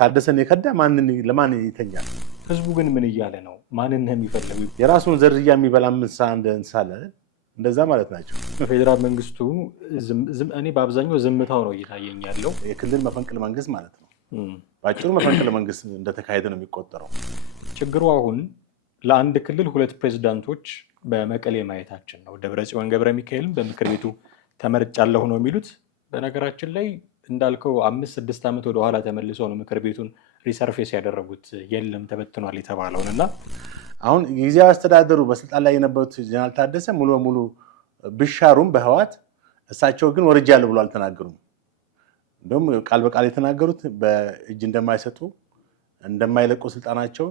ታደሰን የከዳ ማንን ለማን ይተኛል? ህዝቡ ግን ምን እያለ ነው? ማንን ነው የሚፈልገው? የራሱን ዘርያ የሚበላ እንሳለ እንደዛ ማለት ናቸው። ፌደራል መንግስቱ እኔ በአብዛኛው ዝምታው ነው እየታየኝ ያለው። የክልል መፈንቅለ መንግስት ማለት ነው። ባጭሩ መፈንቅለ መንግስት እንደተካሄደ ነው የሚቆጠረው። ችግሩ አሁን ለአንድ ክልል ሁለት ፕሬዝዳንቶች በመቀሌ ማየታችን ነው። ደብረጽዮን ገብረ ሚካኤልም በምክር ቤቱ ተመርጫለሁ ነው የሚሉት። በነገራችን ላይ እንዳልከው 5-6 ዓመት ወደ ኋላ ተመልሰው ነው ምክር ቤቱን ሪሰርፌስ ያደረጉት የለም ተበትኗል የተባለውን እና አሁን ጊዜያዊ አስተዳደሩ በስልጣን ላይ የነበሩት ጀነራል ታደሰ ሙሉ በሙሉ ቢሻሩም በህዋት እሳቸው ግን ወርጃለሁ ብሎ አልተናገሩም። እንደውም ቃል በቃል የተናገሩት በእጅ እንደማይሰጡ እንደማይለቁ ስልጣናቸው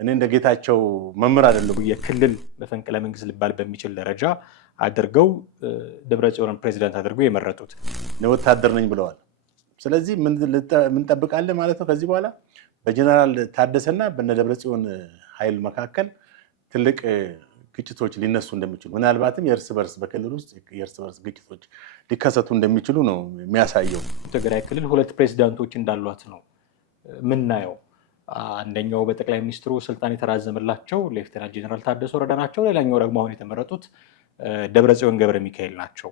እኔ እንደ ጌታቸው መምህር አይደለም የክልል መፈንቅለ መንግስት ሊባል በሚችል ደረጃ አድርገው ደብረጽዮንን ፕሬዚዳንት አድርገው የመረጡት ወታደር ነኝ ብለዋል። ስለዚህ ምን ጠብቃለን ማለት ነው? ከዚህ በኋላ በጀነራል ታደሰና በነ ደብረጽዮን ኃይል መካከል ትልቅ ግጭቶች ሊነሱ እንደሚችሉ ምናልባትም የእርስ በርስ በክልል ውስጥ የእርስ በርስ ግጭቶች ሊከሰቱ እንደሚችሉ ነው የሚያሳየው። ትግራይ ክልል ሁለት ፕሬዚዳንቶች እንዳሏት ነው ምናየው። አንደኛው በጠቅላይ ሚኒስትሩ ስልጣን የተራዘመላቸው ሌፍተናንት ጀነራል ታደሰ ወረደ ናቸው። ሌላኛው ደግሞ አሁን የተመረጡት ደብረጽዮን ገብረ ሚካኤል ናቸው።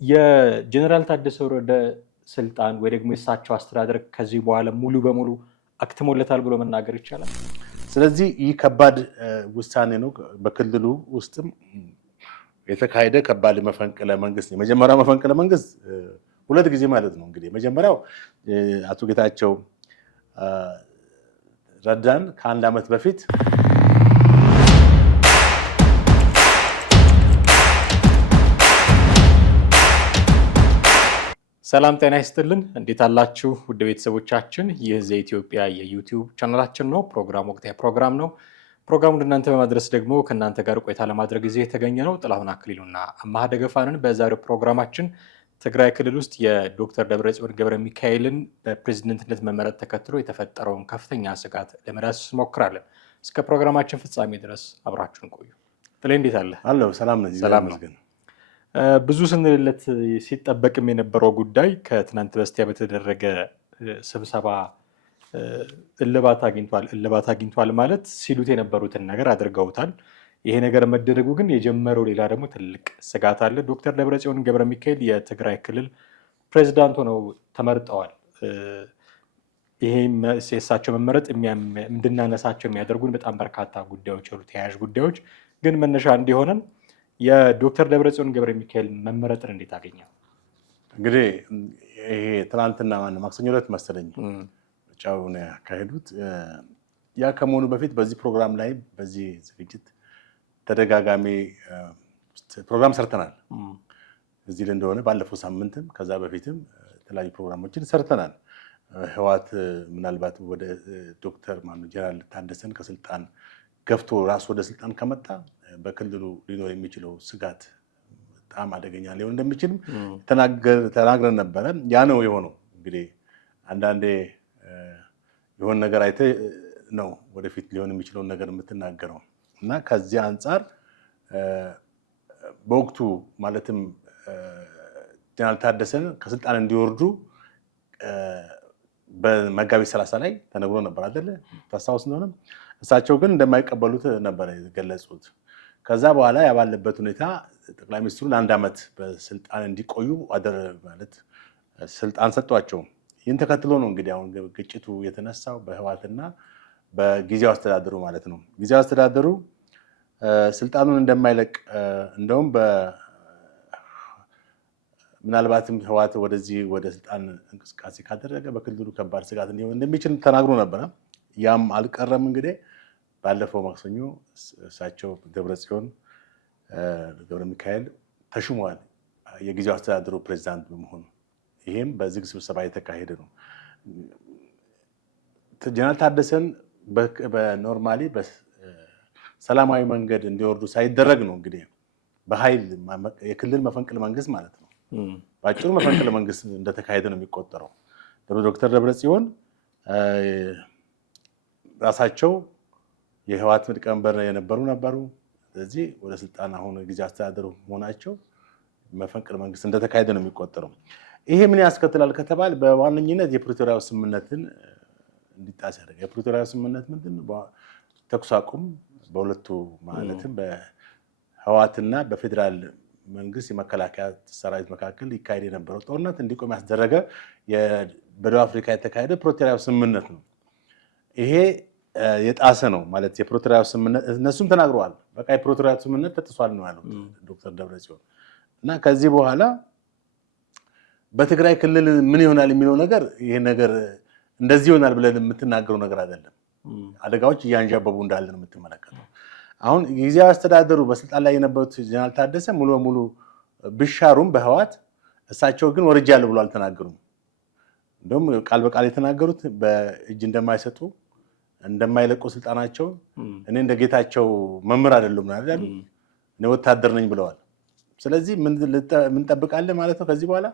የጀነራል ታደሰ ወረደ ስልጣን ወይ ደግሞ የእሳቸው አስተዳደር ከዚህ በኋላ ሙሉ በሙሉ አክትሞለታል ብሎ መናገር ይቻላል። ስለዚህ ይህ ከባድ ውሳኔ ነው። በክልሉ ውስጥም የተካሄደ ከባድ መፈንቅለ መንግስት ነው። የመጀመሪያው መፈንቅለ መንግስት ሁለት ጊዜ ማለት ነው። እንግዲህ መጀመሪያው አቶ ጌታቸው ረዳን ከአንድ ዓመት በፊት ሰላም ጤና ይስጥልን። እንዴት አላችሁ ውድ ቤተሰቦቻችን? ይህ ዘኢትዮጵያ የዩቲዩብ ቻናላችን ነው። ፕሮግራም ወቅታዊ ፕሮግራም ነው። ፕሮግራሙን እናንተ በማድረስ ደግሞ ከእናንተ ጋር ቆይታ ለማድረግ ጊዜ የተገኘ ነው። ጥላሁን አክሊሉና አማሃ ደገፋንን በዛሬው ፕሮግራማችን ትግራይ ክልል ውስጥ የዶክተር ደብረጽዮን ገብረ ሚካኤልን በፕሬዝደንትነት መመረጥ ተከትሎ የተፈጠረውን ከፍተኛ ስጋት ለመዳሰስ እንሞክራለን። እስከ ፕሮግራማችን ፍጻሜ ድረስ አብራችሁን ቆዩ። ጥሌ እንዴት አለ? አለሁ። ሰላም ነኝ። ሰላም ነው። ብዙ ስንልለት ሲጠበቅም የነበረው ጉዳይ ከትናንት በስቲያ በተደረገ ስብሰባ እልባት አግኝቷል ማለት ሲሉት የነበሩትን ነገር አድርገውታል። ይሄ ነገር መደረጉ ግን የጀመረው ሌላ ደግሞ ትልቅ ስጋት አለ። ዶክተር ደብረጽዮን ገብረ ሚካኤል የትግራይ ክልል ፕሬዝዳንት ሆነው ተመርጠዋል። ይሄ የእሳቸው መመረጥ እንድናነሳቸው የሚያደርጉን በጣም በርካታ ጉዳዮች አሉ፣ ተያያዥ ጉዳዮች። ግን መነሻ እንዲሆነን የዶክተር ደብረጽዮን ገብረ ሚካኤል መመረጥን እንዴት አገኘው? እንግዲህ ይሄ ትናንትና ማክሰኞ ዕለት መሰለኝ ጫውን ያካሄዱት። ያ ከመሆኑ በፊት በዚህ ፕሮግራም ላይ በዚህ ዝግጅት ተደጋጋሚ ፕሮግራም ሰርተናል። እዚህ እንደሆነ ባለፈው ሳምንትም ከዛ በፊትም የተለያዩ ፕሮግራሞችን ሰርተናል። ህወሓት ምናልባት ወደ ዶክተር ጀነራል ታደሰን ከስልጣን ገፍቶ ራሱ ወደ ስልጣን ከመጣ በክልሉ ሊኖር የሚችለው ስጋት በጣም አደገኛ ሊሆን እንደሚችልም ተናግረን ነበረ። ያ ነው የሆነው። እንግዲህ አንዳንዴ የሆነ ነገር አይተህ ነው ወደፊት ሊሆን የሚችለውን ነገር የምትናገረው እና ከዚህ አንጻር በወቅቱ ማለትም ጀነራል ታደሰን ከስልጣን እንዲወርዱ በመጋቢት 30 ላይ ተነግሮ ነበር አይደለ? ታስታውስ እንደሆነ እሳቸው ግን እንደማይቀበሉት ነበር የገለጹት። ከዛ በኋላ ያባለበት ሁኔታ ጠቅላይ ሚኒስትሩ ለአንድ ዓመት በስልጣን እንዲቆዩ ማለት ስልጣን ሰጧቸው። ይህን ተከትሎ ነው እንግዲህ አሁን ግጭቱ የተነሳው በህወሓትና በጊዜያዊ አስተዳደሩ ማለት ነው። ጊዜያዊ አስተዳደሩ ስልጣኑን እንደማይለቅ እንደውም ምናልባትም ህወሓት ወደዚህ ወደ ስልጣን እንቅስቃሴ ካደረገ በክልሉ ከባድ ስጋት ሊሆን እንደሚችል ተናግሮ ነበረ። ያም አልቀረም። እንግዲህ ባለፈው ማክሰኞ እሳቸው ደብረጽዮን ገብረ ሚካኤል ተሹመዋል የጊዜያዊ አስተዳደሩ ፕሬዚዳንት በመሆኑ። ይሄም በዝግ ስብሰባ የተካሄደ ነው። ጀነራል ታደሰን በኖርማሊ በሰላማዊ መንገድ እንዲወርዱ ሳይደረግ ነው እንግዲህ በኃይል የክልል መፈንቅለ መንግስት ማለት ነው። ባጭሩ መፈንቅለ መንግስት እንደተካሄደ ነው የሚቆጠረው። ዶክተር ደብረጽዮን ራሳቸው የህወሓት ሊቀመንበር የነበሩ ነበሩ። ስለዚህ ወደ ስልጣን አሁን ጊዜ አስተዳደሩ መሆናቸው መፈንቅለ መንግስት እንደተካሄደ ነው የሚቆጠረው። ይሄ ምን ያስከትላል ከተባለ በዋነኝነት የፕሪቶሪያው ስምምነትን እንዲጣስ ያደረገ የፕሪቶሪያ ስምምነት ምንድነው? ተኩስ አቁም በሁለቱ ማለትም በህወሓትና በፌዴራል መንግስት የመከላከያ ሰራዊት መካከል ይካሄድ የነበረው ጦርነት እንዲቆም ያስደረገ በደቡብ አፍሪካ የተካሄደ ፕሪቶሪያ ስምምነት ነው። ይሄ የጣሰ ነው ማለት የፕሪቶሪያ ስምምነት እነሱም ተናግረዋል። በቃ የፕሪቶሪያ ስምምነት ተጥሷል ነው ያሉት ዶክተር ደብረጽዮን እና ከዚህ በኋላ በትግራይ ክልል ምን ይሆናል የሚለው ነገር ይሄ ነገር እንደዚህ ይሆናል ብለን የምትናገረው ነገር አይደለም። አደጋዎች እያንዣበቡ እንዳለ ነው የምትመለከተው። አሁን ጊዜያዊ አስተዳደሩ በስልጣን ላይ የነበሩት ጀነራል ታደሰ ሙሉ በሙሉ ቢሻሩም በህወሓት እሳቸው ግን ወርጃለሁ ብሎ አልተናገሩም። እንደውም ቃል በቃል የተናገሩት በእጅ እንደማይሰጡ እንደማይለቁ ስልጣናቸው እኔ እንደ ጌታቸው መምህር አይደሉም አይደል እኔ ወታደር ነኝ ብለዋል። ስለዚህ ምን እንጠብቃለን ማለት ነው ከዚህ በኋላ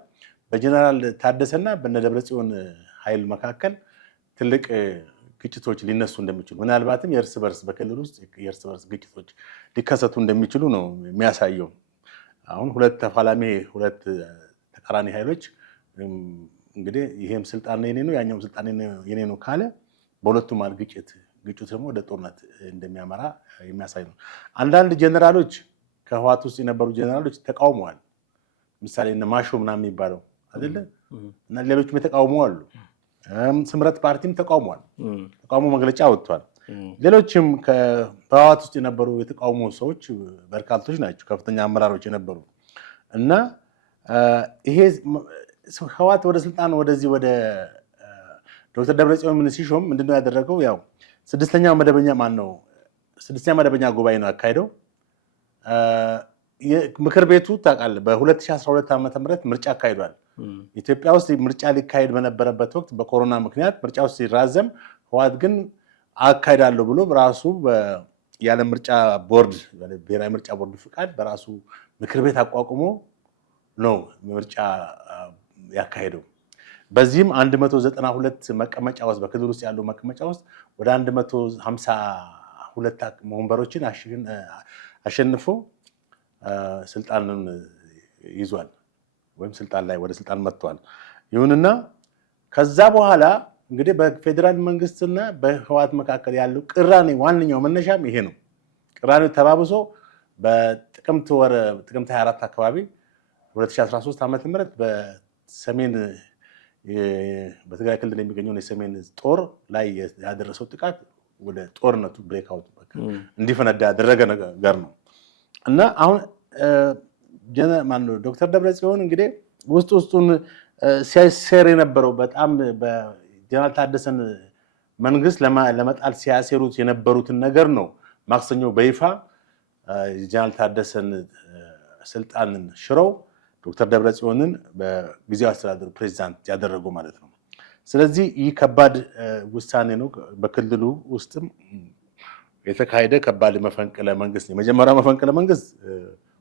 በጀነራል ታደሰና በነደብረጽዮን ኃይል መካከል ትልቅ ግጭቶች ሊነሱ እንደሚችሉ ምናልባትም የእርስ በርስ በክልል ውስጥ የእርስ በርስ ግጭቶች ሊከሰቱ እንደሚችሉ ነው የሚያሳየው። አሁን ሁለት ተቃራኒ ኃይሎች እንግዲህ ይሄም ስልጣን የኔ ነው ያኛውም ስልጣን የኔ ነው ካለ በሁለቱም ማለት ግጭት ደግሞ ወደ ጦርነት እንደሚያመራ የሚያሳይ ነው። አንዳንድ ጀነራሎች ከህወሓት ውስጥ የነበሩ ጀነራሎች ተቃውመዋል። ምሳሌ እነ ማሾ ምናምን የሚባለው አይደለ እና ሌሎችም የተቃውሙ አሉ። ስምረት ፓርቲም ተቃውሟል። ተቃውሞ መግለጫ ወጥቷል። ሌሎችም በህወሓት ውስጥ የነበሩ የተቃውሞ ሰዎች በርካቶች ናቸው፣ ከፍተኛ አመራሮች የነበሩ እና ይሄ ህወሓት ወደ ስልጣን ወደዚህ ወደ ዶክተር ደብረጽዮን ምን ሲሾም ምንድነው ያደረገው? ያው ስድስተኛ መደበኛ ጉባኤ ነው ያካሄደው። ምክር ቤቱ ታውቃለህ በ2012 ዓ.ም ምርጫ አካሂዷል። ኢትዮጵያ ውስጥ ምርጫ ሊካሄድ በነበረበት ወቅት በኮሮና ምክንያት ምርጫው ሲራዘም ህወሓት ግን አካሄዳለሁ ብሎ በራሱ ያለ ምርጫ ቦርድ ብሔራዊ ምርጫ ቦርድ ፍቃድ በራሱ ምክር ቤት አቋቁሞ ነው ምርጫ ያካሄደው። በዚህም 192 መቀመጫ ውስጥ በክልል ውስጥ ያሉ መቀመጫ ውስጥ ወደ 152 ወንበሮችን አሸንፎ ስልጣንን ይዟል ወይም ወደ ስልጣን መጥቷል። ይሁንና ከዛ በኋላ እንግዲህ በፌዴራል መንግስትና በህወሓት መካከል ያለው ቅራኔ ዋነኛው መነሻም ይሄ ነው። ቅራኔው ተባብሶ በጥቅምት 24 አካባቢ 2013 ዓ.ም በትግራይ ክልል የሚገኘውን የሰሜን ጦር ላይ ያደረሰው ጥቃት ወደ ጦርነቱ ብሬክአውት እንዲፈነዳ ያደረገ ነገር ነው እና አሁን ዶክተር ደብረጽዮን እንግዲህ ውስጡን ሲያሰር የነበረው በጣም በጀነራል ታደሰን መንግስት ለመጣል ሲያሰሩት የነበሩትን ነገር ነው ማክሰኞ በይፋ ጀነራል ታደሰን ስልጣንን ሽረው ዶክተር ደብረጽዮንን በጊዜያዊ አስተዳደሩ ፕሬዝዳንት ያደረጉ ማለት ነው። ስለዚህ ይህ ከባድ ውሳኔ ነው። በክልሉ ውስጥም የተካሄደ ከባድ መፈንቅለ መንግስት ነው። የመጀመሪያው መፈንቅለ መንግስት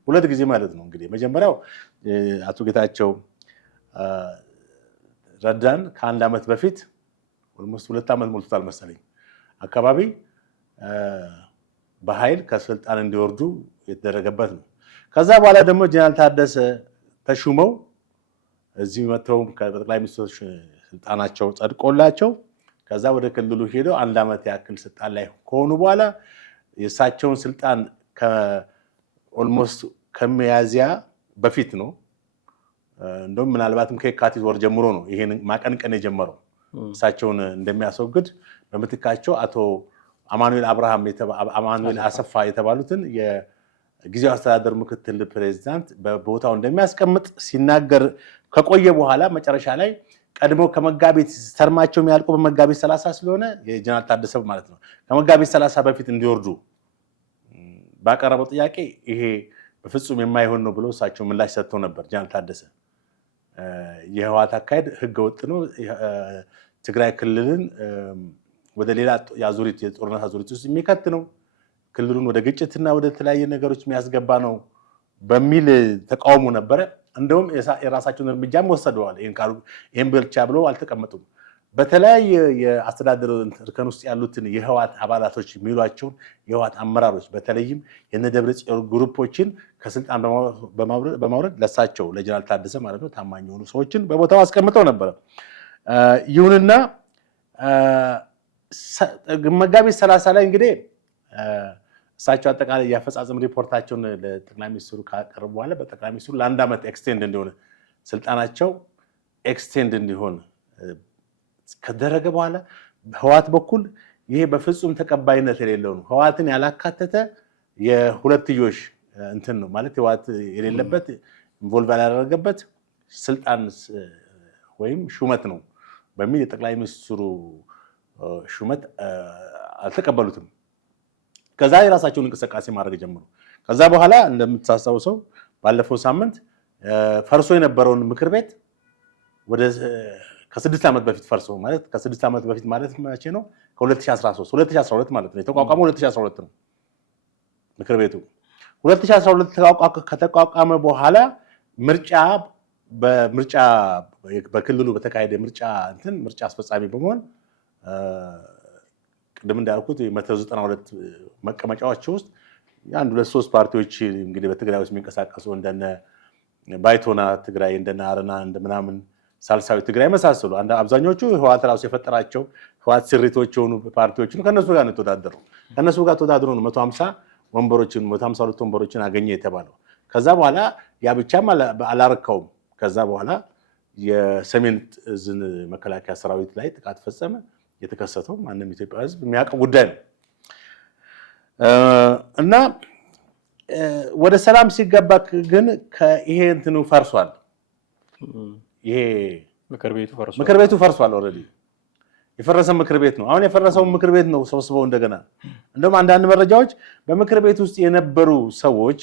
ሁለት ጊዜ ማለት ነው። እንግዲህ መጀመሪያው አቶ ጌታቸው ረዳን ከአንድ ዓመት በፊት ኦልሞስት 2 ዓመት ሞልቶታል መሰለኝ አካባቢ በኃይል ከስልጣን እንዲወርዱ የተደረገበት ነው። ከዛ በኋላ ደግሞ ጀነራል ታደሰ ተሹመው እዚህ መጥተው ከጠቅላይ ሚኒስትሮች ስልጣናቸው ጸድቆላቸው ከዛ ወደ ክልሉ ሄደው 1 ዓመት ያክል ስልጣን ላይ ከሆኑ በኋላ የእሳቸውን ስልጣን ኦልሞስት ከሚያዝያ በፊት ነው እንደውም ምናልባትም ከየካቲት ወር ጀምሮ ነው ይሄን ማቀንቀን የጀመረው እሳቸውን እንደሚያስወግድ በምትካቸው አቶ አማኑኤል አሰፋ የተባሉትን የጊዜያዊ አስተዳደር ምክትል ፕሬዝዳንት በቦታው እንደሚያስቀምጥ ሲናገር ከቆየ በኋላ መጨረሻ ላይ ቀድሞ ከመጋቢት ተርማቸው የሚያልቁ በመጋቢት 30 ስለሆነ የጀነራል ታደሰ ማለት ነው ከመጋቢት 30 በፊት እንዲወርዱ ባቀረበው ጥያቄ ይሄ በፍጹም የማይሆን ነው ብሎ እሳቸው ምላሽ ሰጥተው ነበር። ጀነራል ታደሰ የህወሓት አካሄድ ህገወጥ ነው፣ ትግራይ ክልልን ወደ ሌላ የጦርነት አዙሪት ውስጥ የሚከት ነው፣ ክልሉን ወደ ግጭትና ወደ ተለያየ ነገሮች የሚያስገባ ነው በሚል ተቃውሞ ነበረ። እንደውም የራሳቸውን እርምጃም ወሰደዋል። ይሄን ብቻ ብለው አልተቀመጡም። በተለያየ የአስተዳደር እርከን ውስጥ ያሉትን የህወሓት አባላቶች የሚሏቸውን የህወሓት አመራሮች በተለይም የነደብረጽዮን ግሩፖችን ከስልጣን በማውረድ ለሳቸው ለጀነራል ታደሰ ማለት ነው ታማኝ የሆኑ ሰዎችን በቦታው አስቀምጠው ነበረ። ይሁንና መጋቢት 30 ላይ እንግዲህ እሳቸው አጠቃላይ የአፈጻጸም ሪፖርታቸውን ለጠቅላይ ሚኒስትሩ ካቀረቡ በኋላ በጠቅላይ ሚኒስትሩ ለአንድ ዓመት ኤክስቴንድ እንዲሆን ስልጣናቸው ኤክስቴንድ እንዲሆን ከደረገ በኋላ ህወሓት በኩል ይሄ በፍጹም ተቀባይነት የሌለው ነው። ህወሓትን ያላካተተ የሁለትዮሽ እንትን ነው ማለት ህወሓት የሌለበት ኢንቮልቭ ያላደረገበት ስልጣን ወይም ሹመት ነው በሚል የጠቅላይ ሚኒስትሩ ሹመት አልተቀበሉትም። ከዛ የራሳቸውን እንቅስቃሴ ማድረግ ጀመሩ። ከዛ በኋላ እንደምታስታውሰው ባለፈው ሳምንት ፈርሶ የነበረውን ምክር ቤት ወደ ከ6 ዓመት በፊት ፈርሶ ማለት ከ6 ዓመት በፊት ማለት መቼ ነው? ከ2012 ማለት ነው። የተቋቋመው 2012 ነው ምክር ቤቱ። 2012 ከተቋቋመ በኋላ በክልሉ በተካሄደ ምርጫ አስፈጻሚ በመሆን ቅድም እንዳልኩት 192 መቀመጫዎች ውስጥ አንድ 2-3 ፓርቲዎች እንግዲህ በትግራይ ውስጥ የሚንቀሳቀሱ እንደነ ባይቶና ትግራይ እንደነ አረና እንደምናምን ሳልሳዊ ትግራይ መሳሰሉ አብዛኞቹ ህወሓት ራሱ የፈጠራቸው ህወሓት ስሪቶች የሆኑ ፓርቲዎች ነው። ከነሱ ጋር ነው ተወዳደሩ። ከነሱ ጋር ተወዳድሮ ነው 152 ወንበሮችን አገኘ የተባለው። ከዛ በኋላ ያ ብቻም አላረካውም። ከዛ በኋላ የሰሜን ዕዝን መከላከያ ሰራዊት ላይ ጥቃት ፈጸመ። የተከሰተው ማንም ኢትዮጵያ ህዝብ የሚያውቀው ጉዳይ ነው እና ወደ ሰላም ሲገባ ግን ይሄ እንትኑ ፈርሷል። ይሄ ምክር ቤቱ ፈርሷል። ኦልሬዲ የፈረሰ ምክር ቤት ነው። አሁን የፈረሰው ምክር ቤት ነው ሰብስበው እንደገና እንደውም አንዳንድ መረጃዎች በምክር ቤት ውስጥ የነበሩ ሰዎች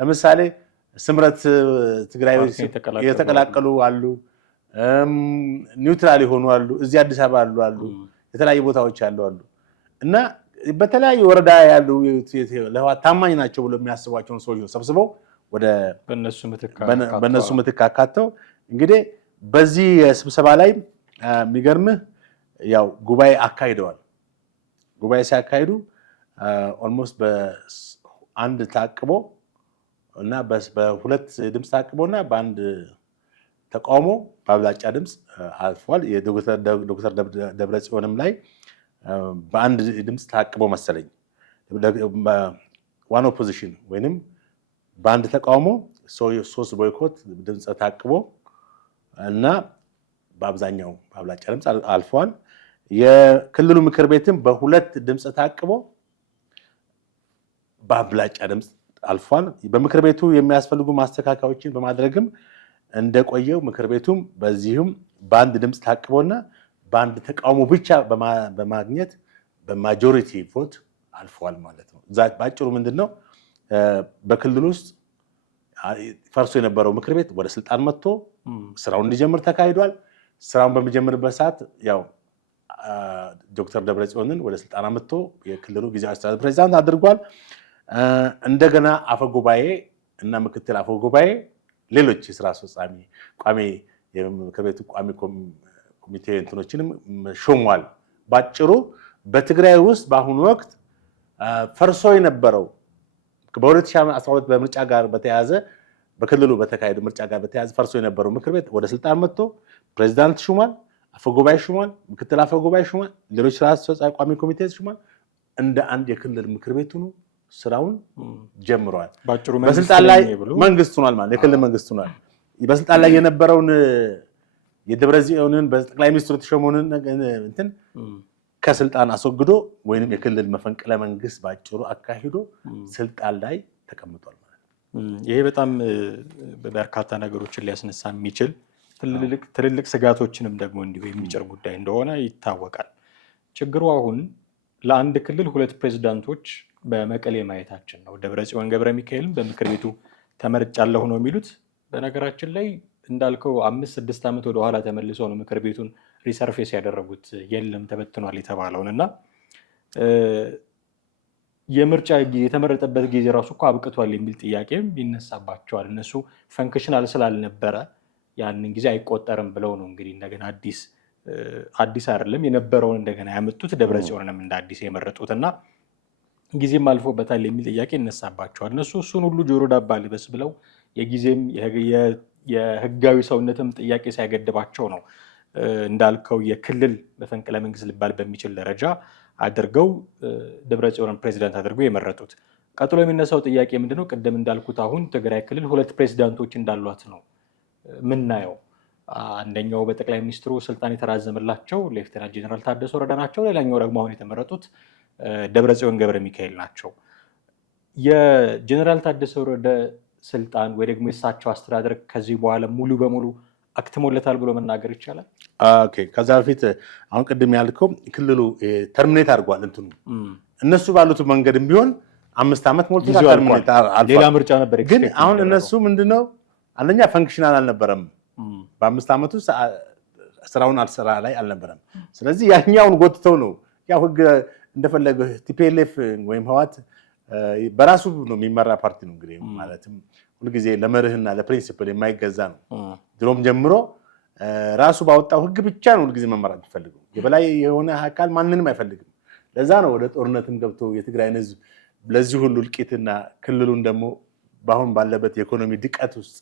ለምሳሌ ስምረት ትግራይ የተቀላቀሉ አሉ፣ ኒውትራል የሆኑ አሉ፣ እዚህ አዲስ አበባ አሉ፣ የተለያዩ ቦታዎች አሉ እና በተለያዩ ወረዳ ያሉ ለህወሓት ታማኝ ናቸው ብሎ የሚያስቧቸውን ሰዎች ሰብስበው ወደ በእነሱ ምትክ አካተው እንግዲህ በዚህ ስብሰባ ላይ የሚገርምህ ያው ጉባኤ አካሂደዋል። ጉባኤ ሲያካሂዱ ኦልሞስት በአንድ ታቅቦ እና በሁለት ድምፅ ታቅቦና በአንድ ተቃውሞ በአብላጫ ድምፅ አልፏል። የዶክተር ደብረጽዮንም ላይ በአንድ ድምፅ ታቅቦ መሰለኝ ዋን ኦፖዚሽን ወይንም በአንድ ተቃውሞ 3 ቦይኮት ድምፅ ታቅቦ እና በአብዛኛው በአብላጫ ድምፅ አልፏል። የክልሉ ምክር ቤትም በሁለት ድምፅ ታቅቦ በአብላጫ ድምፅ አልፏል። በምክር ቤቱ የሚያስፈልጉ ማስተካከያዎችን በማድረግም እንደቆየው ምክር ቤቱም በዚህም በአንድ ድምፅ ታቅቦና በአንድ ተቃውሞ ብቻ በማግኘት በማጆሪቲ ቮት አልፏል ማለት ነው። ባጭሩ ምንድነው በክልሉ ውስጥ ፈርሶ የነበረው ምክር ቤት ወደ ስልጣን መጥቶ ስራውን እንዲጀምር ተካሂዷል። ስራውን በሚጀምርበት ሰዓት ያው ዶክተር ደብረጽዮንን ወደ ስልጣን መጥቶ የክልሉ ጊዜያዊ አስተዳደር ፕሬዝዳንት አድርጓል። እንደገና አፈጉባኤ እና ምክትል አፈጉባኤ ሌሎች የስራ አስፈጻሚ ቋሚ የምክር ቤቱ ቋሚ ኮሚቴ እንትኖችንም ሾሟል። ባጭሩ በትግራይ ውስጥ በአሁኑ ወቅት ፈርሶ የነበረው በ2012 በምርጫ ጋር በተያያዘ በክልሉ በተካሄዱ ምርጫ ጋር በተያያዘ ፈርሶ የነበረው ምክር ቤት ወደ ስልጣን መጥቶ ፕሬዝዳንት ሹሟል፣ አፈጉባኤ ሹሟል፣ ምክትል አፈጉባኤ ሹሟል፣ ሌሎች ስራ አስፈጻሚ ቋሚ ኮሚቴ ሹሟል። እንደ አንድ የክልል ምክር ቤቱ ነው ስራውን ጀምረዋል። በስልጣን ላይ መንግስት ሆኗል ማለት የክልል መንግስት ሆኗል። በስልጣን ላይ የነበረውን የደብረጽዮንን በጠቅላይ ሚኒስትሩ የተሾመውን እንትን ከስልጣን አስወግዶ ወይንም የክልል መፈንቅለ መንግስት ባጭሩ አካሂዶ ስልጣን ላይ ተቀምጧል ማለት ነው። ይሄ በጣም በርካታ ነገሮችን ሊያስነሳ የሚችል ትልልቅ ስጋቶችንም ደግሞ እንዲሁ የሚጭር ጉዳይ እንደሆነ ይታወቃል። ችግሩ አሁን ለአንድ ክልል 2 ፕሬዝዳንቶች በመቀሌ ማየታችን ነው። ደብረጽዮን ገብረ ሚካኤልም በምክር ቤቱ ተመርጫለሁ ነው የሚሉት። በነገራችን ላይ እንዳልከው 5-6 ዓመት ወደኋላ ተመልሰው ነው ምክር ቤቱን ሪሰርፌስ ያደረጉት የለም ተበትኗል የተባለውን እና የምርጫ የተመረጠበት ጊዜ ራሱ እኮ አብቅቷል የሚል ጥያቄም ይነሳባቸዋል። እነሱ ፈንክሽናል ስላልነበረ ያንን ጊዜ አይቆጠርም ብለው ነው እንግዲህ እንደገና አዲስ አይደለም የነበረውን እንደገና ያመጡት ደብረጽዮንንም እንደ አዲስ የመረጡት እና ጊዜም አልፎበታል የሚል ጥያቄ ይነሳባቸዋል። እነሱ እሱን ሁሉ ጆሮ ዳባ ልበስ ብለው የጊዜም የህጋዊ ሰውነትም ጥያቄ ሳይገድባቸው ነው እንዳልከው የክልል መፈንቅለ መንግስት ሊባል በሚችል ደረጃ አድርገው ደብረጽዮንን ፕሬዚዳንት አድርገው የመረጡት። ቀጥሎ የሚነሳው ጥያቄ ምንድነው? ቅድም እንዳልኩት አሁን ትግራይ ክልል 2 ፕሬዚዳንቶች እንዳሏት ነው ምናየው። አንደኛው በጠቅላይ ሚኒስትሩ ስልጣን የተራዘመላቸው ሌፍተናንት ጀነራል ታደሰ ወረደ ናቸው። ሌላኛው ደግሞ አሁን የተመረጡት ደብረጽዮን ገብረ ሚካኤል ናቸው። የጀነራል ታደሰ ወረደ ስልጣን ወይ ደግሞ የእሳቸው አስተዳደር ከዚህ በኋላ ሙሉ በሙሉ አክትሞለታል ብሎ መናገር ይቻላል? ኦኬ። ከዛ በፊት አሁን ቅድም ያልከው ክልሉ ተርሚኔት አድርጓል እንትኑ እነሱ ባሉት መንገድም ቢሆን 5 ዓመት ሞልቶታል። ተርሚኔት አልፏል። ሌላ ምርጫ ነበር ግን አሁን እነሱ ምንድነው አንደኛ ፈንክሽናል አልነበረም። በ5 ዓመት ውስጥ ስራውን አልሰራ ላይ አልነበረም። ስለዚህ ያኛውን ጎትተው ነው ያው ህግ እንደፈለገ ቲፒኤልኤፍ ወይም ህዋት በራሱ ነው የሚመራ ፓርቲ ነው እንግዲህ ማለትም ሁልጊዜ ለመርህና ለፕሪንሲፕል የማይገዛ ነው። ድሮም ጀምሮ ራሱ ባወጣው ህግ ብቻ ነው ሁልጊዜ መመራት የሚፈልገው። የበላይ የሆነ አካል ማንንም አይፈልግም። ለዛ ነው ወደ ጦርነትም ገብቶ የትግራይን ህዝብ ለዚህ ሁሉ እልቂትና ክልሉን ደግሞ በአሁን ባለበት የኢኮኖሚ ድቀት ውስጥ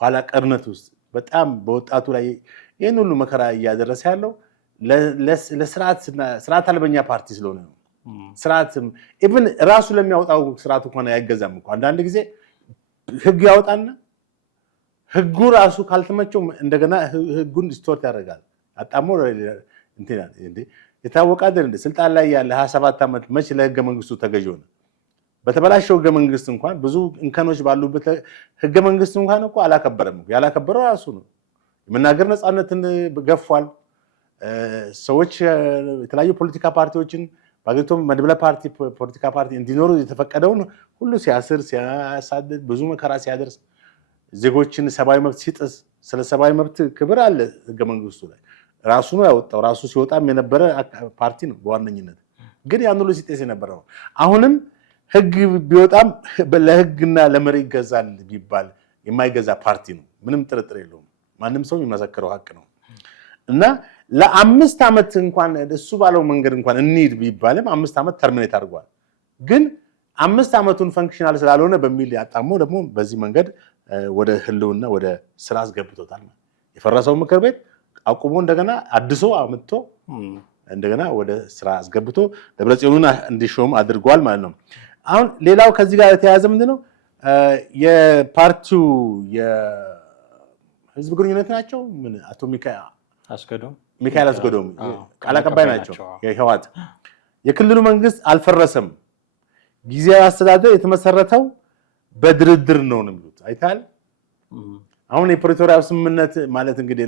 ኋላ ቀርነት ውስጥ በጣም በወጣቱ ላይ ይህን ሁሉ መከራ እያደረሰ ያለው ለስርዓት አልበኛ ፓርቲ ስለሆነ ነው። ስርዓትም ኢቭን ራሱ ለሚያወጣው ስርዓቱ እንኳን አይገዛም እኮ አንዳንድ ጊዜ ህግ ያወጣና ህጉ ራሱ ካልተመቸው እንደገና ህጉን ዲስቶርት ያደርጋል። አጣሞ እንዴ የታወቀ አይደል እንዴ ስልጣን ላይ ያለ 27 ዓመት መች ለህገ መንግስቱ ተገዥ ሆነ? በተበላሸው ህገ መንግስት እንኳን ብዙ እንከኖች ባሉበት ህገ መንግስት እንኳን እኮ አላከበረም። ያላከበረው ራሱ ነው። የመናገር ነፃነትን ገፏል። ሰዎች የተለያዩ ፖለቲካ ፓርቲዎችን በአገሪቱ መድብለ ፓርቲ ፖለቲካ ፓርቲ እንዲኖሩ የተፈቀደውን ሁሉ ሲያስር ሲያሳድድ ብዙ መከራ ሲያደርስ ዜጎችን ሰብአዊ መብት ሲጥስ ስለ ሰብአዊ መብት ክብር አለ ህገ መንግስቱ ላይ ራሱ ነው ያወጣው። ራሱ ሲወጣም የነበረ ፓርቲ ነው በዋነኝነት። ግን ያን ሁሉ ሲጥስ የነበረ ነው። አሁንም ህግ ቢወጣም ለህግና ለመሪ ይገዛል ቢባል የማይገዛ ፓርቲ ነው። ምንም ጥርጥር የለውም። ማንም ሰው የሚመሰክረው ሀቅ ነው። እና ለ5 ዓመት እንኳን እሱ ባለው መንገድ እንኳን እንሂድ ቢባልም 5 ዓመት ተርሚኔት አድርጓል። ግን 5 ዓመቱን ፈንክሽናል ስላልሆነ በሚል ያጣሞ ደግሞ በዚህ መንገድ ወደ ህልውና ወደ ስራ አስገብቶታል። የፈረሰው ምክር ቤት አቁሞ እንደገና አድሶ አምጥቶ እንደገና ወደ ስራ አስገብቶ ደብረጽዮንን እንዲሾም አድርጓል ማለት ነው። አሁን ሌላው ከዚህ ጋር የተያያዘ ምንድነው የፓርቲው የህዝብ ግንኙነት ናቸው። ምን አቶ ሚካኤል አስገዶም ቃል አቀባይ ናቸው የህወሓት። የክልሉ መንግስት አልፈረሰም፣ ጊዜያዊ አስተዳደር የተመሰረተው በድርድር ነው ነው የሚሉት አይታል። አሁን የፕሪቶሪያው ስምምነት ማለት እንግዲህ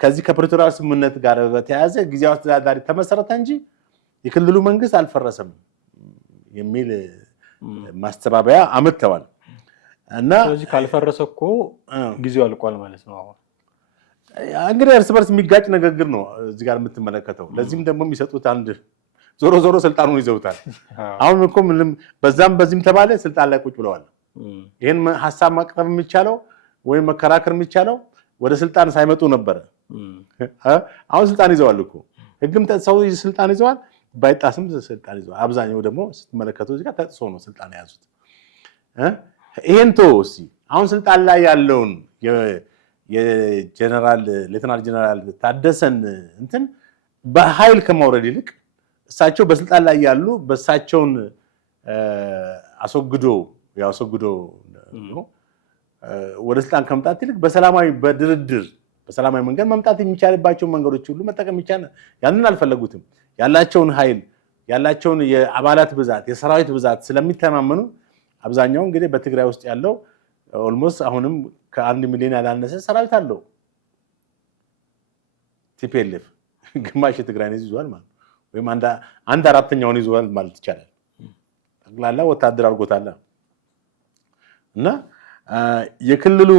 ከዚህ ከፕሪቶሪያው ስምምነት ጋር በተያያዘ ጊዜያዊ አስተዳዳሪ ተመሰረተ እንጂ የክልሉ መንግስት አልፈረሰም የሚል ማስተባበያ አመጥተዋል። እና ስለዚህ ካልፈረሰ እኮ ጊዜው አልቋል ማለት ነው። አሁን እንግዲህ እርስ በርስ የሚጋጭ ንግግር ነው እዚህ ጋር የምትመለከተው። ለዚህም ደግሞ የሚሰጡት አንድ ዞሮ ስልጣኑን ይዘውታል። አሁን እኮ ምንም በዛም በዚህም ተባለ ስልጣን ላይ ቁጭ ብለዋል። ይሄን ሐሳብ ማቅረብ የሚቻለው ወይም መከራከር የሚቻለው ወደ ስልጣን ሳይመጡ ነበር። አሁን ስልጣን ይዘዋል እኮ ህግም ሰው ስልጣን ይዘዋል፣ ባይጣስም ስልጣን ይዘዋል። አብዛኛው ደግሞ ስትመለከቱ እዚህ ጋር ተጥሶ ነው ስልጣን የያዙት። ይሄን እስኪ አሁን ስልጣን ላይ ያለውን የጀነራል ሌተናል ጀነራል ታደሰን እንትን በኃይል ከማውረድ ይልቅ እሳቸው በስልጣን ላይ ያሉ በእሳቸውን አስወግዶ ወደ ስልጣን ከመምጣት ይልቅ በሰላማዊ በድርድር በሰላማዊ መንገድ መምጣት የሚቻልባቸው መንገዶች ሁሉ መጠቀም ይቻላል። ያንን አልፈለጉትም። ያላቸውን ኃይል ያላቸውን የአባላት ብዛት የሰራዊት ብዛት ስለሚተማመኑ አብዛኛው እንግዲህ በትግራይ ውስጥ ያለው ኦልሞስት አሁንም ከ1 ሚሊዮን ያላነሰ ሰራዊት አለው። ቲፒኤልኤፍ ግማሽ የትግራይን ይዟል ማለት ወይም አንድ አራተኛውን ይዟል ማለት ይቻላል። ጠቅላላ ወታደር አድርጎታል። እና የክልሉ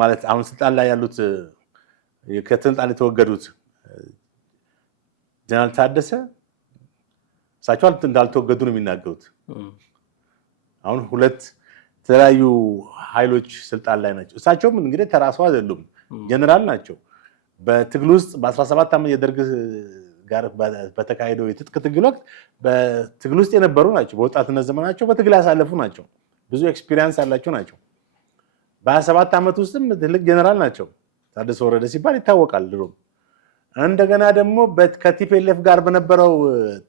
ማለት አሁን ስልጣን ላይ ያሉት ከስልጣን የተወገዱት ጀነራል ታደሰ እሳቸው እንዳልተወገዱ ነው የሚናገሩት። አሁን 2 የተለያዩ ኃይሎች ስልጣን ላይ ናቸው። እሳቸውም እንግዲህ ተራሰው አይደሉም፣ ጀነራል ናቸው። በትግል ውስጥ በ17 ዓመት የደርግ ጋር በተካሄደው የትጥቅ ትግል ወቅት በትግል ውስጥ የነበሩ ናቸው። በወጣትነት ዘመናቸው በትግል ያሳለፉ ናቸው። ብዙ ኤክስፒሪየንስ ያላቸው ናቸው። በ27 ዓመት ውስጥም ትልቅ ጀነራል ናቸው። ታደሰ ወረደ ሲባል ይታወቃል ድሮም። እንደገና ደግሞ ከቲፒኤልኤፍ ጋር በነበረው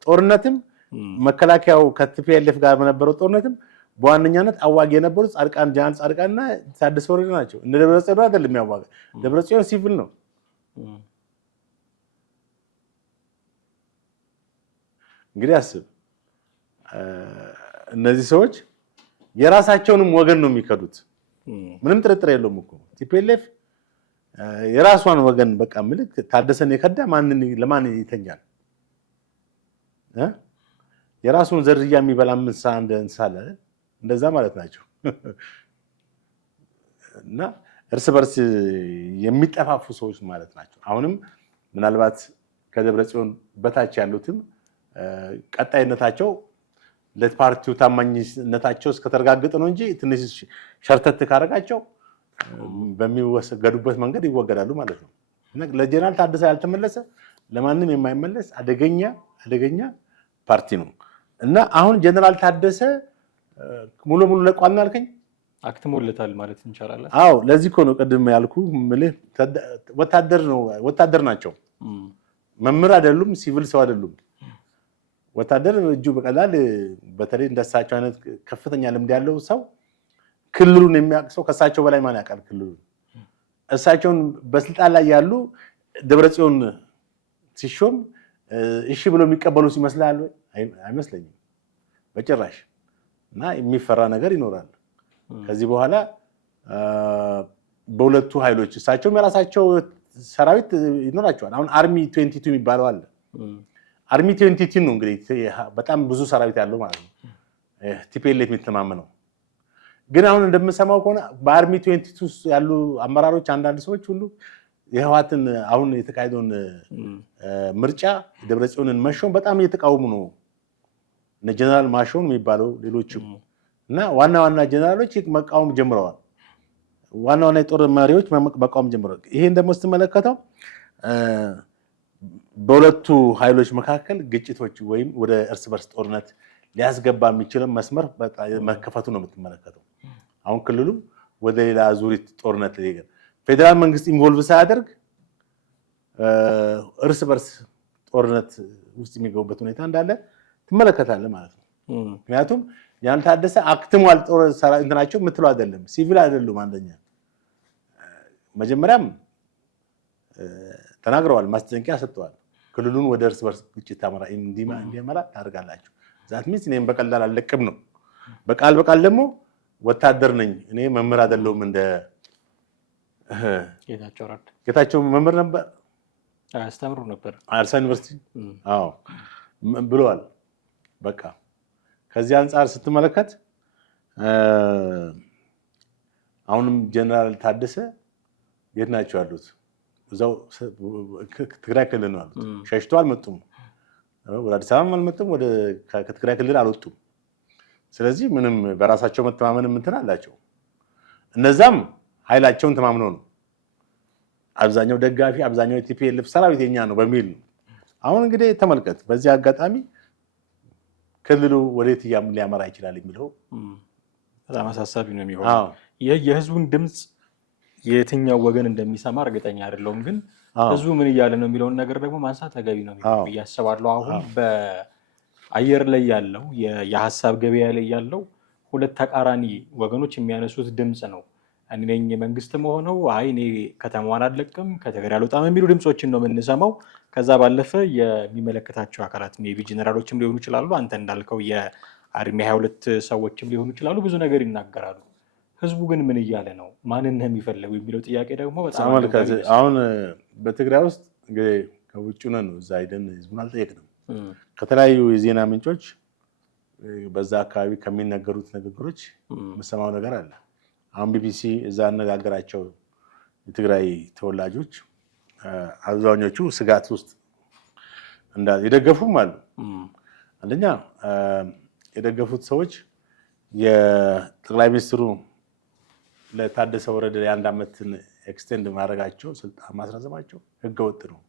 ጦርነትም መከላከያው ከቲፒኤልኤፍ ጋር በነበረው ጦርነትም በዋነኛነት አዋጊ የነበሩት ጻድቃን ጀነራል ጻድቃንና ታደሰ ወረደ ናቸው። እንደ ደብረጽዮን አይደለም ያዋጋ። ደብረጽዮን ሲቪል ነው። እንግዲህ አስብ፣ እነዚህ ሰዎች የራሳቸውንም ወገን ነው የሚከዱት። ምንም ጥርጥር የለውም እኮ ቲፒኤልኤፍ የራሷን ወገን በቃ ምልክ ታደሰን የከዳ ለማን ይተኛል? የራሱን ዝርያ የሚበላ እንስሳ እንስሳለ እንደዛ ማለት ናቸው። እና እርስ በርስ የሚጠፋፉ ሰዎች ማለት ናቸው። አሁንም ምናልባት ከደብረጽዮን በታች ያሉትም ቀጣይነታቸው ለፓርቲው ታማኝነታቸው እስከተረጋገጠ ነው እንጂ ትንሽ ሸርተት ካረጋቸው በሚወገዱበት መንገድ ይወገዳሉ ማለት ነው። ለጀነራል ታደሰ ያልተመለሰ ለማንም የማይመለስ አደገኛ ፓርቲ ነው እና አሁን ጀነራል ታደሰ ሙሉ ለቋና አልከኝ አክትሞለታል ማለት እንችላለን። አዎ ለዚህ እኮ ነው ቅድም ያልኩ ምልህ ወታደር ናቸው። መምህር አይደሉም፣ ሲቪል ሰው አይደሉም። ወታደር እጁ በቀላል በተለይ እንደሳቸው አይነት ከፍተኛ ልምድ ያለው ሰው ክልሉን የሚያውቅ ሰው ከእሳቸው በላይ ማን ያውቃል ክልሉን? እሳቸውን በስልጣን ላይ ያሉ ደብረጽዮን ሲሾም እሺ ብሎ የሚቀበሉ ይመስላል ወይ? አይመስለኝም በጭራሽ። እና የሚፈራ ነገር ይኖራል ከዚህ በኋላ በሁለቱ ኃይሎች። እሳቸውም የራሳቸው ሰራዊት ይኖራቸዋል። አሁን አርሚ 22 የሚባለው አለ። አርሚ 22 ነው እንግዲህ በጣም ብዙ ሰራዊት ያለው ማለት ነው ቲፒኤልኤፍ የሚተማመነው። ግን አሁን እንደምሰማው ከሆነ በአርሚ 22 ውስጥ ያሉ አመራሮች አንዳንድ ሰዎች ሁሉ የህወሓትን አሁን የተካሄደውን ምርጫ ደብረጽዮንን መሾም በጣም እየተቃወሙ ነው። እነ ጀነራል ማሾን የሚባለው ሌሎችም እና ዋና ጀነራሎች መቃወም ጀምረዋል። ዋና የጦር መሪዎች መቃወም ጀምረዋል። ይሄን ደግሞ ስትመለከተው በሁለቱ ኃይሎች መካከል ግጭቶች ወይም ወደ እርስ በርስ ጦርነት ሊያስገባ የሚችል መስመር መከፈቱ ነው የምትመለከተው። አሁን ክልሉ ወደ ሌላ ዙሪት ጦርነት ሊገባ ፌደራል መንግስት ኢንቮልቭ ሳያደርግ እርስ በርስ ጦርነት ውስጥ የሚገቡበት ሁኔታ እንዳለ ትመለከታለህ ማለት ነው። ምክንያቱም ያን ታደሰ አክትሟል ጦር እንትናቸው የምትለው አይደለም፣ ሲቪል አይደሉም። አንደኛ መጀመሪያም ተናግረዋል፣ ማስጠንቀቂያ ሰጥተዋል። ክልሉን ወደ እርስ በርስ ግጭት እንዲመራ ታደርጋላችሁ። ዛት ሚንስ እኔም በቀላል አልለቅም ነው። በቃል ደግሞ ወታደር ነኝ እኔ መምህር አይደለሁም። እንደ ጌታቸው መምህር ነበር፣ አስተምሩ ነበር አርሳ ዩኒቨርሲቲ ብለዋል። በቃ ከዚህ አንጻር ስትመለከት አሁንም ጀነራል ታደሰ የት ናቸው ያሉት? እዛው ትግራይ ክልል ነው ያሉት። ሸሽተው አልመጡም፣ ወደ አዲስ አበባ አልመጡም፣ ከትግራይ ክልል አልወጡም። ስለዚህ ምንም በራሳቸው መተማመን እንትን አላቸው። እነዛም ኃይላቸውን ተማምነው ነው። አብዛኛው ደጋፊ አብዛኛው የቲፒኤልኤፍ ሰራዊት የኛ ነው በሚል ነው። አሁን እንግዲህ ተመልከት፣ በዚህ አጋጣሚ ክልሉ ወዴት ሊያመራ ይችላል የሚለው በጣም አሳሳቢ ነው የሚሆነው። የህዝቡን ድምፅ የትኛው ወገን እንደሚሰማ እርግጠኛ አይደለሁም፣ ግን ህዝቡ ምን እያለ ነው የሚለውን ነገር ደግሞ ማንሳት ተገቢ ነው ብዬ አስባለሁ። አሁን በአየር ላይ ያለው የሀሳብ ገበያ ላይ ያለው ሁለት ተቃራኒ ወገኖች የሚያነሱት ድምፅ ነው። እኔ ነኝ መንግስት መሆነው፣ አይ እኔ ከተማዋን አልለቅም፣ ከትግራይ አልወጣም የሚሉ ድምፆችን ነው የምንሰማው። ከዛ ባለፈ የሚመለከታቸው አካላት ሜይ ቢ ጀነራሎችም ሊሆኑ ይችላሉ፣ አንተ እንዳልከው የአርሚ 22 ሰዎችም ሊሆኑ ይችላሉ፣ ብዙ ነገር ይናገራሉ። ህዝቡ ግን ምን እያለ ነው? ማንን ነው የሚፈልገው የሚለው ጥያቄ ደግሞ በጣም አሁን በትግራይ ውስጥ እንግዲህ ከውጭ ነን ነው፣ እዛ ሄደን ህዝቡን አልጠየቅንም። ከተለያዩ የዜና ምንጮች በዛ አካባቢ ከሚነገሩት ንግግሮች የምሰማው ነገር አለ። አሁን ቢቢሲ እዛ አነጋገራቸው የትግራይ ተወላጆች አብዛኞቹ ስጋት ውስጥ እንዳለ የደገፉም አሉ። አንደኛ የደገፉት ሰዎች የጠቅላይ ሚኒስትሩ ለታደሰ ወረደ የአንድ ዓመትን ኤክስቴንድ ማድረጋቸው ስልጣን ማስረዘማቸው ህገወጥ ነው።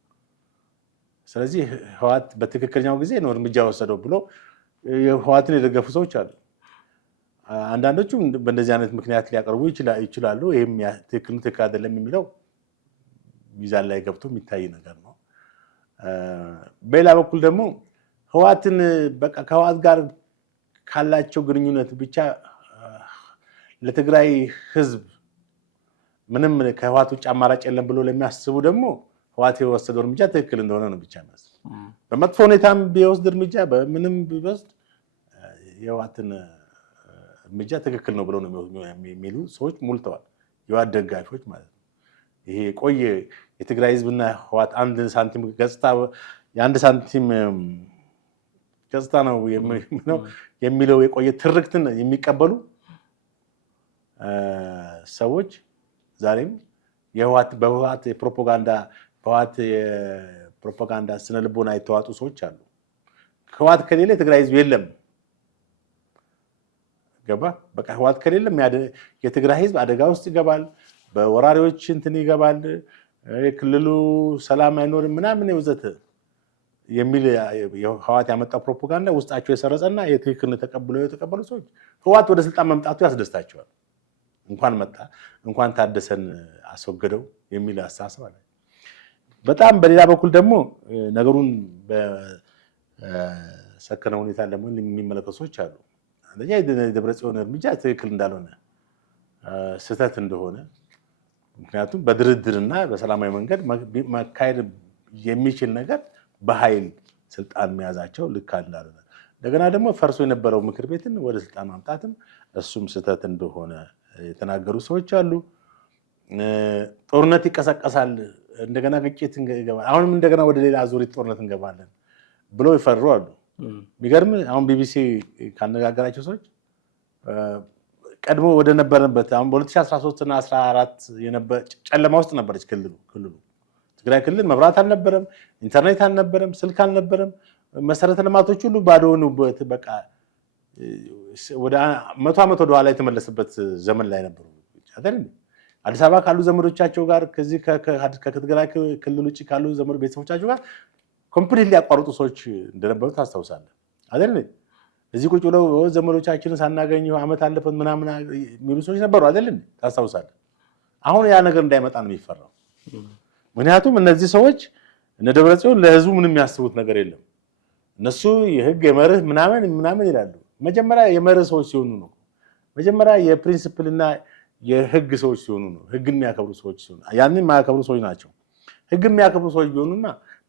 ስለዚህ ህወሓት በትክክለኛው ጊዜ ነው እርምጃ ወሰደው ብሎ ህወሓትን የደገፉ ሰዎች አሉ። አንዳንዶቹ በእንደዚህ አይነት ምክንያት ሊያቀርቡ ይችላሉ። ይህም ትክክል አይደለም የሚለው ሚዛን ላይ ገብቶ የሚታይ ነገር ነው። በሌላ በኩል ደግሞ ህወሓትን በቃ ከህወሓት ጋር ካላቸው ግንኙነት ብቻ ለትግራይ ህዝብ ምንም ከህወሓት ውጭ አማራጭ የለም ብሎ ለሚያስቡ ደግሞ ህወሓት የወሰደው እርምጃ ትክክል እንደሆነ ነው ብቻ ነው። በመጥፎ ሁኔታም ቢወስድ እርምጃ በምንም ቢወስድ የህወሓትን እርምጃ ትክክል ነው ብሎ ነው የሚሉ ሰዎች ሞልተዋል። የህወሓት ደጋፊዎች ማለት ነው። ይሄ ቆየ የትግራይ ህዝብና ህወሓት አንድ ሳንቲም ገጽታ የአንድ ሳንቲም ገጽታ ነው የሚለው የቆየ ትርክትን የሚቀበሉ ሰዎች ዛሬም በህወሓት የፕሮፓጋንዳ ስነ ልቦና የተዋጡ ሰዎች አሉ። ህወሓት ከሌለ የትግራይ ህዝብ የለም። ገባ? በቃ ህወሓት ከሌለም የትግራይ ህዝብ አደጋ ውስጥ ይገባል፣ በወራሪዎች እንትን ይገባል፣ የክልሉ ሰላም አይኖርም ምናምን ወዘተ የሚል ህወሓት ያመጣው ፕሮፓጋንዳ ውስጣቸው የሰረጸና የትክክል የተቀበሉ ሰዎች ህወሓት ወደ ስልጣን መምጣቱ ያስደስታቸዋል። እንኳን መጣ እንኳን ታደሰን አስወገደው የሚል አስተሳሰብ አለ። በጣም በሌላ በኩል ደግሞ ነገሩን በሰከነ ሁኔታ ደግሞ የሚመለከቱ ሰዎች አሉ። አንደኛ የደብረጽዮን እርምጃ ትክክል እንዳልሆነ ስህተት እንደሆነ፣ ምክንያቱም በድርድርና በሰላማዊ መንገድ መካሄድ የሚችል ነገር በኃይል ስልጣን መያዛቸው ልክ እንዳልሆነ፣ እንደገና ደግሞ ፈርሶ የነበረው ምክር ቤትን ወደ ስልጣን ማምጣትም እሱም ስህተት እንደሆነ የተናገሩ ሰዎች አሉ። ጦርነት ይቀሰቀሳል፣ እንደገና ግጭት እንገባለን፣ አሁንም እንደገና ወደ ሌላ አዙሪት ጦርነት እንገባለን ብለው ይፈሩ አሉ። የሚገርም አሁን ቢቢሲ ካነጋገራቸው ሰዎች ቀድሞ ወደ ነበረበት አሁን በ2013 እና 14 ጨለማ ውስጥ ነበረች ክልሉ። ትግራይ ክልል መብራት አልነበረም፣ ኢንተርኔት አልነበረም፣ ስልክ አልነበረም፣ መሰረተ ልማቶች ሁሉ ባዶ ሆኑበት። በቃ ወደ 100 ዓመት ወደ ኋላ የተመለሰበት ዘመን ላይ ነበሩ። አዲስ አበባ ካሉ ዘመዶቻቸው ጋር ከዚህ ከትግራይ ክልል ውጭ ካሉ ቤተሰቦቻቸው ጋር ኮምፕሊት ሊያቋርጡ ሰዎች እንደነበሩ ታስታውሳለህ አይደል? እዚህ ቁጭ ብለው ዘመዶቻችንን ሳናገኝ ዓመት አለፈን ምናምን የሚሉ ሰዎች ነበሩ አይደል? ታስታውሳለህ? አሁን ያ ነገር እንዳይመጣ ነው የሚፈራው። ምክንያቱም እነዚህ ሰዎች እነ ደብረጽዮን ለህዝቡ ምንም የሚያስቡት ነገር የለም። እነሱ የህግ የመርህ ምናምን ይላሉ። መጀመሪያ የመርህ ሰዎች ሲሆኑ ነው። መጀመሪያ የፕሪንሲፕልና የህግ ሰዎች ሲሆኑ ነው። ህግን የሚያከብሩ ሰዎች ሲሆኑ ያንን የማያከብሩ ሰዎች ናቸው። ህግን የሚያከብሩ ሰዎች ቢሆኑና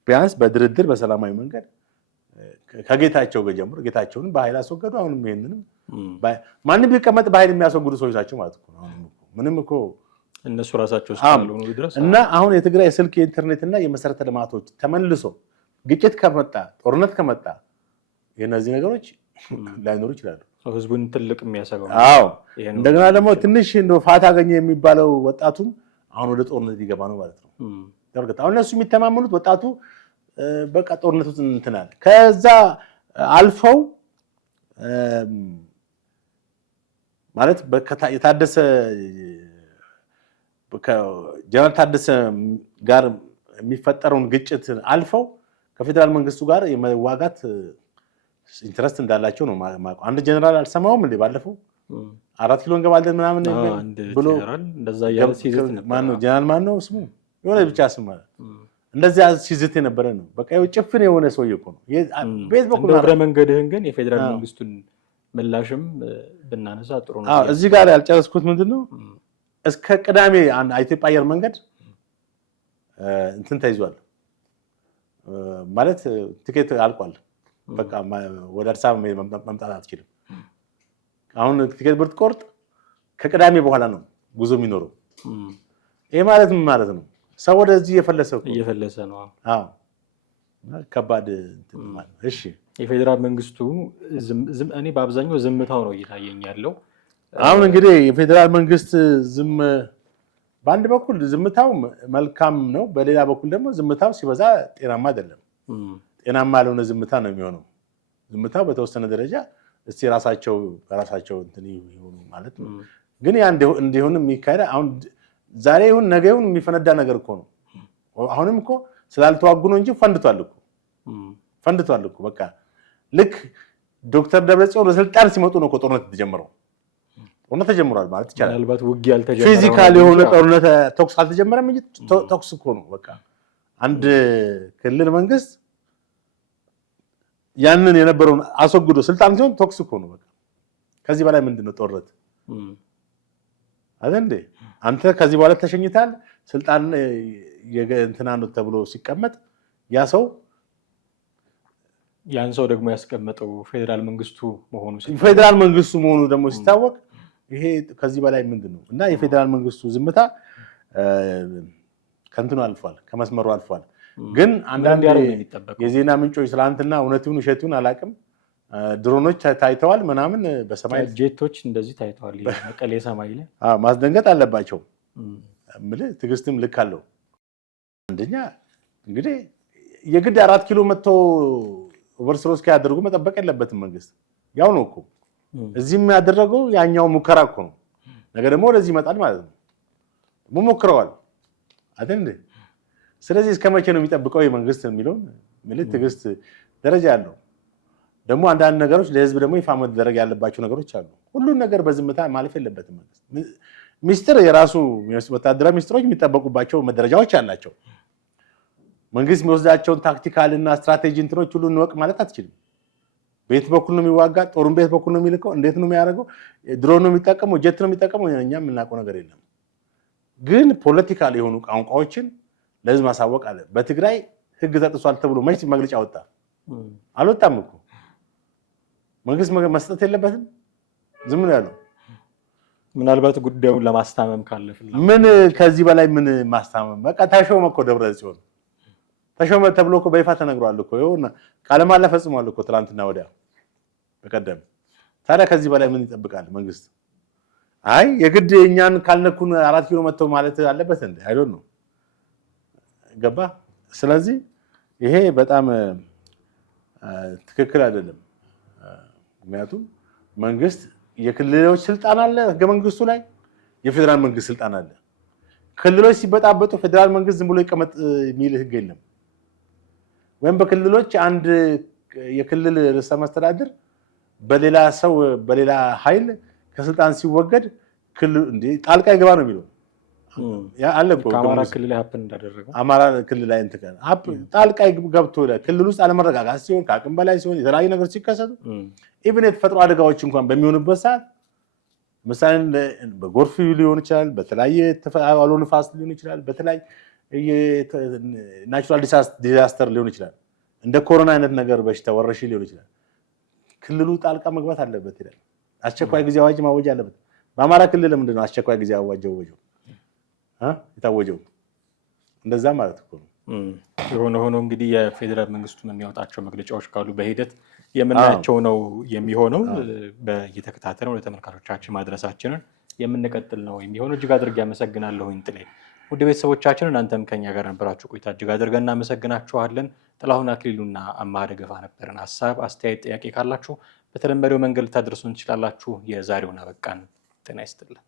ቢያንስ በድርድር በሰላማዊ መንገድ ከጌታቸው ጋር ጀምሮ ጌታቸውን በኃይል አስወገዱ። አሁንም ይሄንንም ማንም ቢቀመጥ በኃይል የሚያስወግዱ ሰዎች ናቸው ማለት ነው። ምንም እኮ እነሱ ራሳቸው እስካሉ ድረስ እና አሁን የትግራይ ስልክ የኢንተርኔትና የመሰረተ ልማቶች ተመልሶ ግጭት ከመጣ ጦርነት ከመጣ የነዚህ ነገሮች ላይኖሩ ይችላሉ። ህዝቡን ትልቅ የሚያሰጋው። አዎ እንደገና ደግሞ ትንሽ እንደው ፋታ አገኘ የሚባለው ወጣቱም አሁን ወደ ጦርነት ሊገባ ነው ማለት ነው። አሁን እነሱ የሚተማመኑት ወጣቱ በቃ ጦርነቱ እንትን አለ። ከዛ አልፈው ማለት የታደሰ ጀነራል ታደሰ ጋር የሚፈጠረውን ግጭት አልፈው ከፌዴራል መንግስቱ ጋር የመዋጋት ኢንትረስት እንዳላቸው ነው። አንድ ጀነራል አልሰማውም እንዴ ባለፈው 4 ኪሎ እንገባለን ምናምን ብሎ ጀነራል ማነው ስሙ የሆነ ብቻ ስም ማለት እንደዚያ ሲዝት የነበረ ነው። በቃ ጭፍን የሆነ ሰውዬ እኮ ነው። ቤት በኩል እግረ መንገድህን ግን የፌዴራል መንግስቱን ምላሽም ብናነሳ ጥሩ ነው። እዚህ ጋር ያልጨረስኩት ምንድነው እስከ ቅዳሜ ኢትዮጵያ አየር መንገድ እንትን ተይዟል ማለት ቲኬት አልቋል። በቃ ወደ አዲስ አበባ መምጣት አትችልም። አሁን ቲኬት ብትቆርጥ ከቅዳሜ በኋላ ነው ጉዞ የሚኖረው። ይሄ ማለት ምን ማለት ነው? ሰው ወደዚህ እየፈለሰ ነው። አዎ ከባድ እንትን ማለት ነው። እሺ የፌዴራል መንግስቱ እኔ በአብዛኛው ዝምታው ነው እየታየኝ ያለው። አሁን እንግዲህ የፌዴራል መንግስት በአንድ በኩል ዝምታው መልካም ነው፣ በሌላ በኩል ደግሞ ዝምታው ሲበዛ ጤናማ አይደለም። ጤናማ ያልሆነ ዝምታ ነው የሚሆነው። ዝምታው በተወሰነ ደረጃ እስቲ በራሳቸው እንትን ይሆኑ ማለት ነው። ግን ያ እንዲሆን የሚካሄድ አሁን ዛሬ ይሁን ነገ ይሁን የሚፈነዳ ነገር እኮ ነው። አሁንም እኮ ስላልተዋጉ ነው እንጂ ፈንድቷል እኮ በቃ ልክ ዶክተር ደብረጽዮን ወደ ስልጣን ሲመጡ ነው እኮ ጦርነት የተጀመረው። ሆነ ተጀምሯል ማለት ይቻላል። ምናልባት ውጊያ አልተጀመረም፣ ፊዚካል የሆነ ጦርነት ተኩስ አልተጀመረም እንጂ ተኩስ እኮ ነው። በቃ አንድ ክልል መንግስት ያንን የነበረውን አስወግዶ ስልጣን ሲሆን ተኩስ እኮ ነው። በቃ ከዚህ በላይ ምንድነው ጦርነት አይደል እንዴ? አንተ ከዚህ በኋላ ተሸኝታል። ስልጣን እንትና ነው ተብሎ ሲቀመጥ ያን ሰው ደግሞ ያስቀመጠው ፌዴራል መንግስቱ መሆኑ ደግሞ ሲታወቅ ይሄ ከዚህ በላይ ምንድነው? እና የፌዴራል መንግስቱ ዝምታ ከእንትኑ አልፏል፣ ከመስመሩ አልፏል። ግን አንዳንድ የዜና ምንጮች ትላንትና እውነቱን ውሸቱን አላውቅም፣ ድሮኖች ታይተዋል ምናምን በሰማይ ጄቶች እንደዚህ ታይተዋል መቀሌ ሰማይ ላይ ማስደንገጥ አለባቸው። ትዕግስትም ልክ አለው። አንደኛ እንግዲህ የግድ 4 ኪሎ መጥቶ ኦቨርስሮ እስኪያደርጉ መጠበቅ የለበትም መንግስት። ያው ነው እኮ እዚህም ያደረገው ያኛው ሙከራ እኮ ነው። ነገ ደግሞ ወደዚህ ይመጣል ማለት ነው። ደግሞ ሞክረዋል አይደል እንዴ? ስለዚህ እስከ መቼ ነው የሚጠብቀው የመንግስት የሚለው ትዕግስት ደረጃ ያለው። ደግሞ አንዳንድ ነገሮች ለህዝብ ደግሞ ይፋ መደረግ ያለባቸው ነገሮች አሉ። ሁሉን ነገር በዝምታ ማለፍ የለበትም መንግስት። ሚስጥር የራሱ ወታደራዊ ሚስጥሮች የሚጠበቁባቸው መደረጃዎች አላቸው። መንግስት የሚወስዳቸውን ታክቲካልና ስትራቴጂ እንትኖች ሁሉ እንወቅ ማለት አትችልም። ቤት በኩል ነው የሚዋጋ፣ ጦሩን ቤት በኩል ነው የሚልከው፣ እንዴት ነው የሚያደርገው፣ ድሮን ነው የሚጠቀመው፣ ጀት ነው የሚጠቀመው፣ እኛ የምናውቀው ነገር የለም። ግን ፖለቲካል የሆኑ ቋንቋዎችን ለህዝብ ማሳወቅ አለ። በትግራይ ህግ ተጥሷል ተብሎ መች መግለጫ ወጣ? አልወጣም እኮ። መንግስት መስጠት የለበትም፣ ዝም ነው ያለው። ምናልባት ጉዳዩን ለማስታመም ካለ ምን ከዚህ በላይ ምን ማስታመም? በቃ ተሾመ እኮ ደብረ ጽዮን ተሾመ ተብሎ እኮ በይፋ ተነግሯል እኮ። ይኸውና ቃለ መሃላ ፈጽሟል እኮ ትናንትና ወዲያ በቀደም። ታዲያ ከዚህ በላይ ምን ይጠብቃል መንግስት? አይ የግድ እኛን ካልነኩን 4 ኪሎ መጥተው ማለት አለበት እንዴ? አይ ዶንት ኖ ገባ። ስለዚህ ይሄ በጣም ትክክል አይደለም። ምክንያቱም መንግስት የክልሎች ስልጣን አለ ህገ መንግስቱ ላይ፣ የፌዴራል መንግስት ስልጣን አለ። ክልሎች ሲበጣበጡ ፌዴራል መንግስት ዝም ብሎ ይቀመጥ የሚል ህግ የለም። ወይም በክልሎች አንድ የክልል ርዕሰ መስተዳድር በሌላ ሰው በሌላ ኃይል ከስልጣን ሲወገድ ጣልቃ ይገባ ነው የሚለው አለ እኮ። ከአማራ ክልል ላይ ሀፕን እንዳደረገው አማራ ክልል ላይ ጣልቃ ገብቶ ክልል ውስጥ አለመረጋጋት ሲሆን፣ ከአቅም በላይ ሲሆን፣ የተለያዩ ነገር ሲከሰቱ ኢቭን የተፈጥሮ አደጋዎች እንኳን በሚሆኑበት ሰዓት ምሳሌ በጎርፍ ሊሆን ይችላል፣ በተለያየ አውሎ ንፋስ ሊሆን ይችላል፣ በተለያየ ናቹራል ዲዛስተር ሊሆን ይችላል፣ እንደ ኮሮና አይነት ነገር በሽታ ወረርሽኝ ሊሆን ይችላል። ክልሉ ጣልቃ መግባት አለበት ይላል። አስቸኳይ ጊዜ አዋጅ ማወጅ አለበት። በአማራ ክልል ለምንድን ነው አስቸኳይ ጊዜ አዋጅ የታወጀው? እንደዛ ማለት እኮ ነው። የሆነ ሆኖ እንግዲህ የፌዴራል መንግስቱን የሚያወጣቸው መግለጫዎች ካሉ በሂደት የምናያቸው ነው የሚሆነው። በየተከታተለው ለተመልካቾቻችን ማድረሳችንን የምንቀጥል ነው የሚሆነው። እጅግ አድርጌ አመሰግናለሁኝ ጥሌ። ውድ ቤተሰቦቻችን እናንተም ከኛ ጋር ነበራችሁ ቆይታ እጅግ አድርገን እናመሰግናችኋለን። ጥላሁን አክሊሉና አማረ ገፋ ነበርን። ሀሳብ፣ አስተያየት፣ ጥያቄ ካላችሁ በተለመደው መንገድ ልታደርሱን ትችላላችሁ። የዛሬውን አበቃን። ጤና ይስጥልን።